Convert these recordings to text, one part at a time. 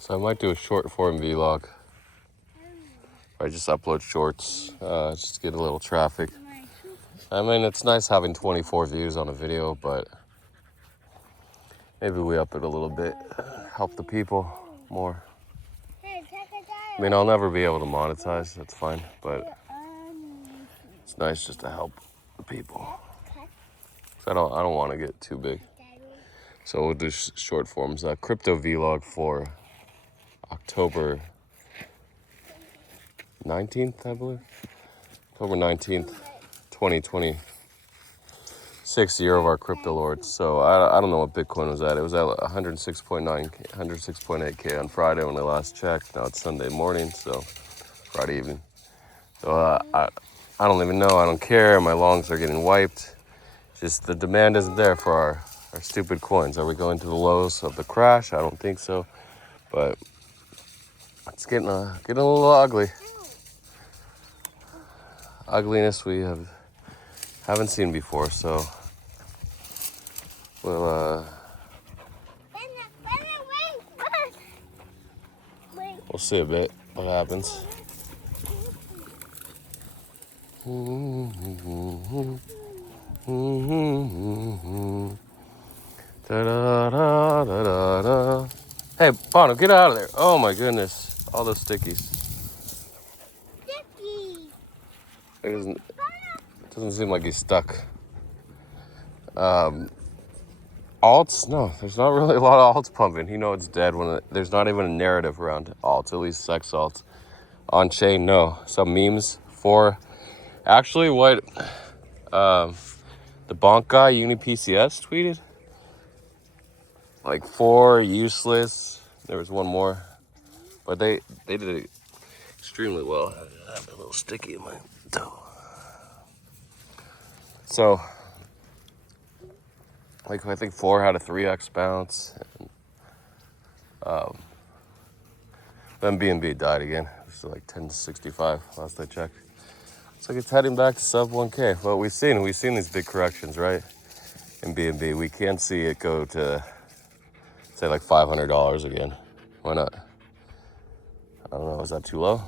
So I might do a short form vlog. I just upload shorts, just to get a little traffic. I mean, it's nice having 24 views on a video, but maybe we up it a little bit, help the people more. I mean, I'll never be able to monetize, that's fine, but it's nice just to help the people. I don't want to get too big. So we'll do short forms. Crypto vlog for October 19th, I believe. October 19th, 2026, year of our crypto lords. So I don't know what Bitcoin was at. It was at 106.8K on Friday when I last checked. Now it's Sunday morning, so Friday evening. So I don't even know. I don't care. My longs are getting wiped. Just the demand isn't there for our stupid coins. Are we going to the lows of the crash? I don't think so. But it's getting a little ugly. Ugliness we haven't seen before, so we'll see a bit what happens. Hey, Bono, get out of there. Oh my goodness. All those stickies. It doesn't seem like he's stuck. Alts? No, there's not really a lot of alts pumping. You know it's dead when there's not even a narrative around alts, at least sex alts. On chain, no. Some memes for actually what the bonk guy UniPCS tweeted. Like 4 useless. There was one more, but they did it extremely well. I have a little sticky in my toe. So, like I think 4 had a 3x bounce. And, then BNB died again. It was like 1065 last I checked. It's like it's heading back to sub 1K. But we've seen these big corrections, right? In BNB, we can't see it go to say like $500 again. Why not? I don't know. Is that too low?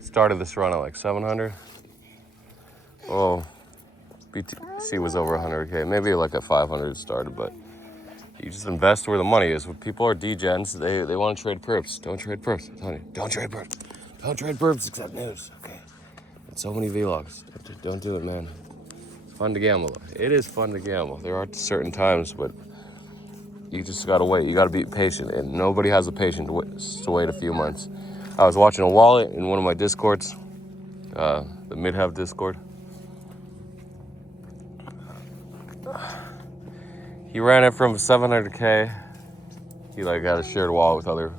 Started this run at like 700. Oh, BTC was over 100K. Maybe like at 500 started, but you just invest where the money is. When people are degens, they want to trade perps. Don't trade perps. I'm telling you, don't trade perps. Don't trade perps except news. Okay. And so many vlogs. Don't do it, man. It's fun to gamble. It is fun to gamble. There are certain times, but you just gotta wait. You gotta be patient, and nobody has the patience to wait a few months. I was watching a wallet in one of my discords, the Midhev Discord. He ran it from 700K. He like had a shared wallet with other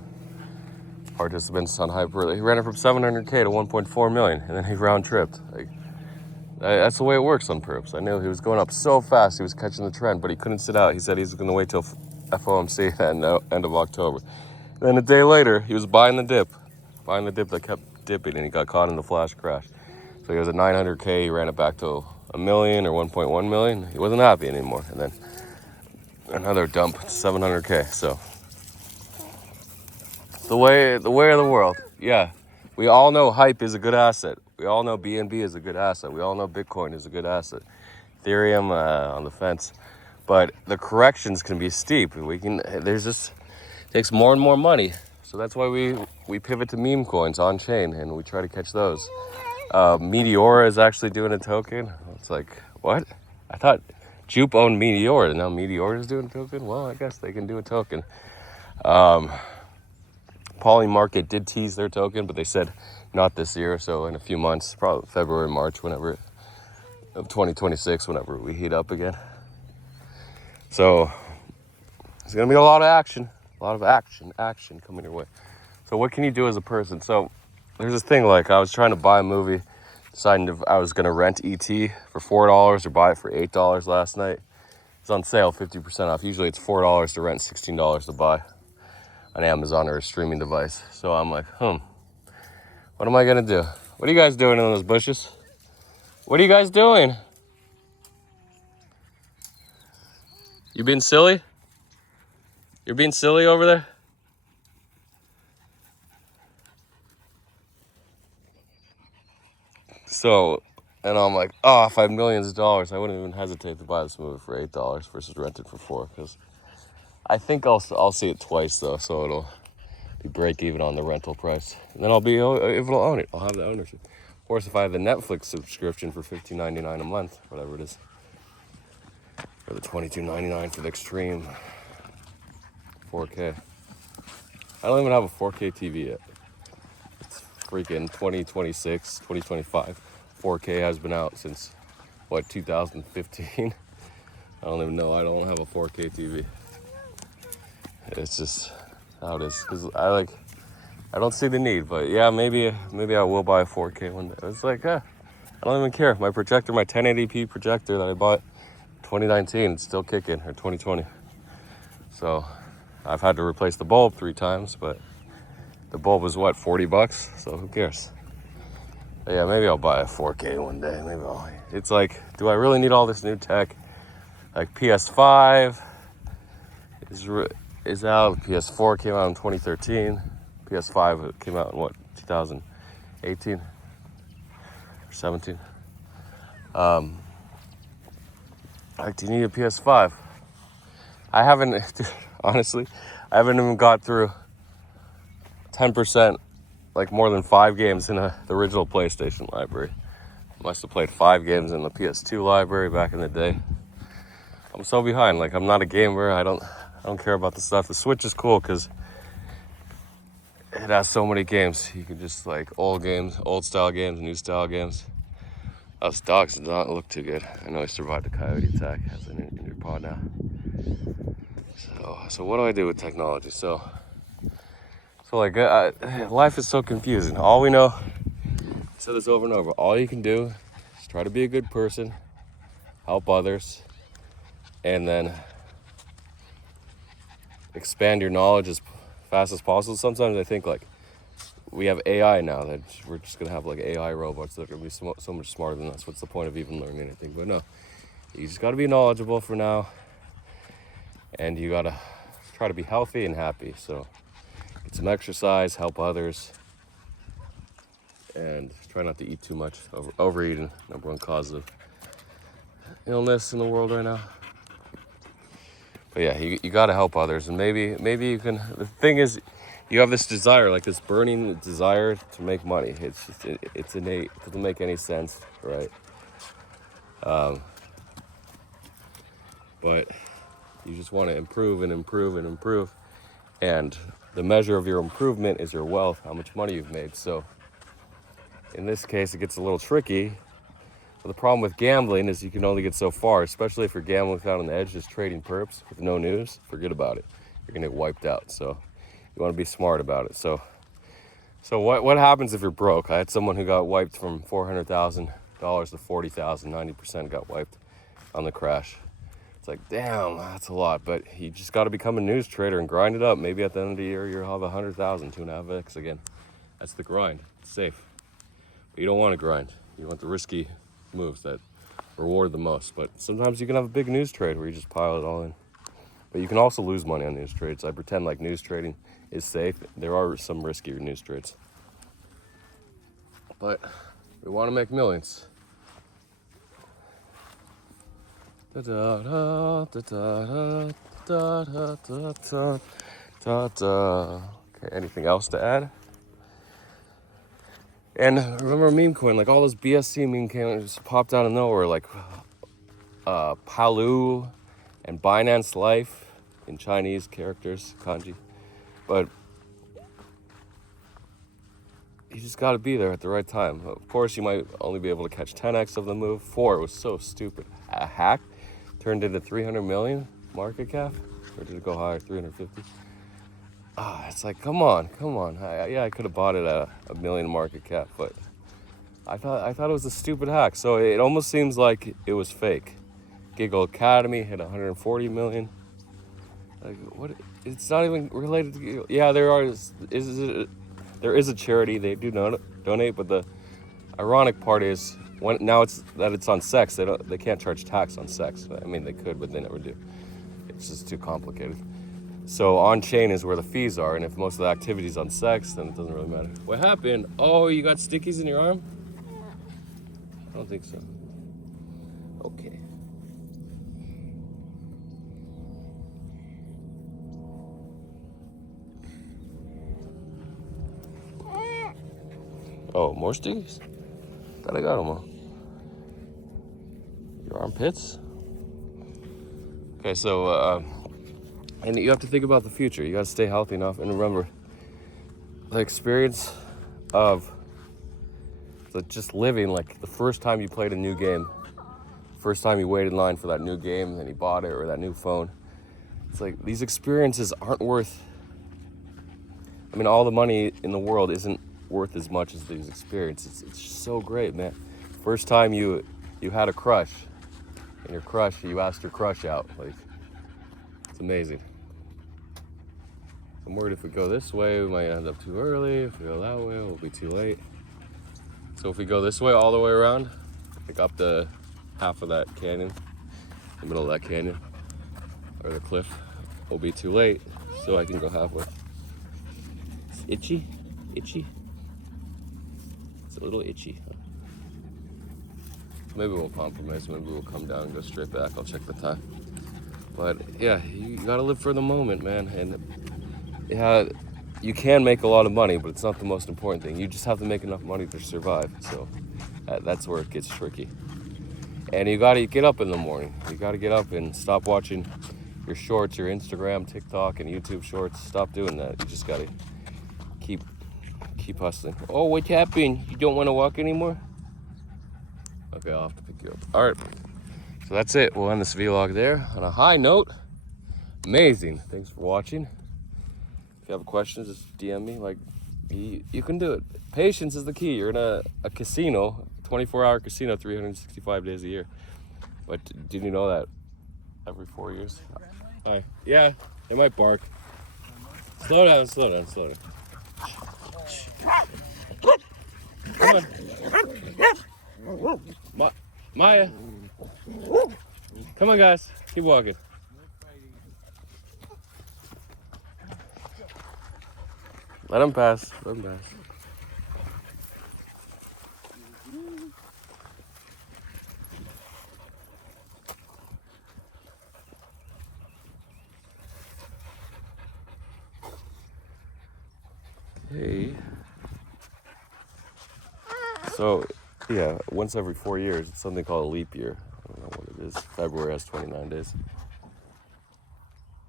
participants on Hyper. He ran it from 700K to 1.4 million, and then he round tripped. Like that's the way it works on perps. I knew he was going up so fast. He was catching the trend, but he couldn't sit out. He said he's going to wait till FOMC at the end of October. Then a day later, he was buying the dip that kept dipping, and he got caught in the flash crash. So he was at 900K. He ran it back to a million or 1.1 million. He wasn't happy anymore, and then another dump to 700K. So the way of the world. Yeah, we all know hype is a good asset. We all know BNB is a good asset. We all know Bitcoin is a good asset. Ethereum on the fence, but the corrections can be steep. Takes more and more money. So that's why we pivot to meme coins on chain and we try to catch those. Meteora is actually doing a token. It's like, what? I thought Jupe owned Meteora, and now Meteora is doing a token? Well, I guess they can do a token. Polymarket did tease their token, but they said not this year, so in a few months, probably February, March, whenever of 2026, whenever we heat up again. So there's gonna be a lot of action coming your way. So what can you do as a person? So there's this thing, like I was trying to buy a movie, deciding if I was gonna rent ET for $4 or buy it for $8 last night. It's on sale, 50% off. Usually it's $4 to rent, $16 to buy on Amazon or a streaming device. So I'm like, what am I gonna do? What are you guys doing in those bushes? What are you guys doing? You being silly? You're being silly over there? So, and I'm like, oh, if I had millions of dollars, I wouldn't even hesitate to buy this movie for $8 versus rent it for $4. Because I think I'll see it twice though, so it'll be break even on the rental price, and then I'll be able to own it. I'll have the ownership. Of course, if I have the Netflix subscription for $15.99 a month, whatever it is, or the $22.99 for the Extreme 4K. I don't even have a 4K TV yet. It's freaking 2026, 2025. 4K has been out since, what, 2015? I don't even know. I don't have a 4K TV. It's just how it is. Because I don't see the need. But yeah, maybe I will buy a 4K one day. It's like, I don't even care. My projector, my 1080p projector that I bought 2019, it's still kicking, or 2020. So I've had to replace the bulb 3 times, but the bulb was what, $40? So who cares? But yeah, maybe I'll buy a 4K one day. It's like, do I really need all this new tech? Like PS5 is out. PS4 came out in 2013. PS5 came out in what, 2018 or 17? Like, do you need a PS5? I haven't, honestly, I haven't even got through 10%, like more than 5 games in the original PlayStation library. I must have played 5 games in the PS2 library back in the day. I'm so behind. Like, I'm not a gamer. I don't care about the stuff. The Switch is cool because it has so many games. You can just, like, old games, old style games, new style games. Us dogs do not look too good. I know he survived a coyote attack. Has an injured paw now. So what do I do with technology? So like, life is so confusing. All we know, I said this over and over, all you can do is try to be a good person, help others, and then expand your knowledge as fast as possible. Sometimes I think, like, we have AI now, that we're just gonna have like AI robots that are gonna be so much smarter than us. What's the point of even learning anything? But no, you just gotta be knowledgeable for now, and you gotta try to be healthy and happy. So get some exercise, help others, and try not to eat too much. Overeating, number one cause of illness in the world right now. But yeah, you gotta help others, and maybe you can. The thing is, you have this desire, like this burning desire to make money. It's innate. It doesn't make any sense, right? But you just want to improve and improve and improve. And the measure of your improvement is your wealth, how much money you've made. So in this case, it gets a little tricky. But the problem with gambling is you can only get so far, especially if you're gambling without an edge, just trading perps with no news. Forget about it. You're gonna get wiped out. So you want to be smart about it. So what happens if you're broke? I had someone who got wiped from $400,000 to $40,000. 90% got wiped on the crash. It's like, damn, that's a lot. But you just got to become a news trader and grind it up. Maybe at the end of the year, you'll have 100,000, 2.5x again. That's the grind. It's safe. But you don't want to grind. You want the risky moves that reward the most. But sometimes you can have a big news trade where you just pile it all in. But you can also lose money on news trades. I pretend like news trading is safe. There are some riskier news trades. But we want to make millions. Okay, anything else to add? And remember meme coin, like all those BSC meme coins just popped out of nowhere, like Palu and Binance Life in Chinese characters, kanji. But you just got to be there at the right time. Of course, you might only be able to catch 10x of the move. 4, it was so stupid. A hack turned into 300 million market cap, or did it go higher? 350. It's like, come on. I could have bought it at a million market cap, but I thought it was a stupid hack. So it almost seems like it was fake. Giggle Academy hit 140 million. Like, what? It's not even related to. Yeah, there is a charity, they do donate, but the ironic part is now it's on sex. They can't charge tax on sex. I mean, they could, but they never do. It's just too complicated. So on chain is where the fees are, and if most of the activity is on sex, then it doesn't really matter. What happened? Oh, you got stickies in your arm? I don't think so. Okay. Oh, more stickies? Thought I got them all. Your armpits? Okay, so, and you have to think about the future. You gotta stay healthy enough. And remember, the experience of just living, like the first time you played a new game, first time you waited in line for that new game, and then you bought it, or that new phone. It's like these experiences aren't worth, I mean, all the money in the world isn't worth as much as these experiences. It's just so great, man. First time you had a crush, and your crush, you asked your crush out. Like, it's amazing. I'm worried if we go this way, we might end up too early. If we go that way, we'll be too late. So if we go this way all the way around, like up the half of that canyon, the middle of that canyon, or the cliff, we'll be too late, so I can go halfway. It's itchy, itchy. It's a little itchy. Maybe we'll compromise, maybe we'll come down and go straight back. I'll check the time. But yeah, you gotta live for the moment, man. And yeah, you can make a lot of money, but it's not the most important thing. You just have to make enough money to survive. So that's where it gets tricky. And you gotta get up in the morning. You gotta get up and stop watching your shorts, your Instagram, TikTok, and YouTube shorts. Stop doing that. You just gotta keep hustling. Oh, what happened? You don't want to walk anymore? Okay, I'll have to pick you up. All right. So that's it. We'll end this vlog there on a high note. Amazing. Thanks for watching. If you have questions, just DM me. Like, you can do it. Patience is the key. You're in a casino, 24-hour casino, 365 days a year. But did you know that every 4 years? Hi. Yeah, they might bark. Slow down, slow down, slow down. Come on. Maya. Come on, guys. Keep walking. Let him pass. Let him pass. Hey. So, yeah, once every 4 years, it's something called a leap year. I don't know what it is. February has 29 days.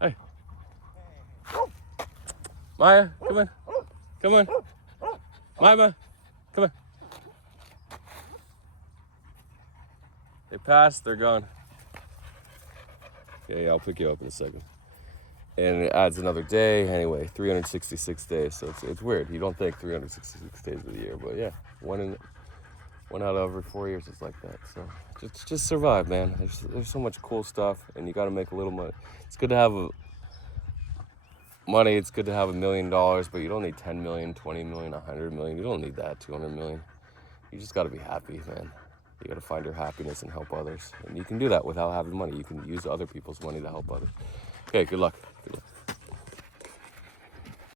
Hey. Maya, come on. Come on. Maya, come on. They passed, they're gone. Okay, I'll pick you up in a second. And it adds another day. Anyway, 366 days. So it's weird. You don't think 366 days of the year, but yeah, one out of every 4 years is like that. So just survive, man. There's so much cool stuff, and you got to make a little money. It's good to have money. It's good to have $1 million, but you don't need 10 million, 20 million, 100 million. You don't need that, 200 million. You just got to be happy, man. You got to find your happiness and help others. And you can do that without having money. You can use other people's money to help others. Okay, good luck.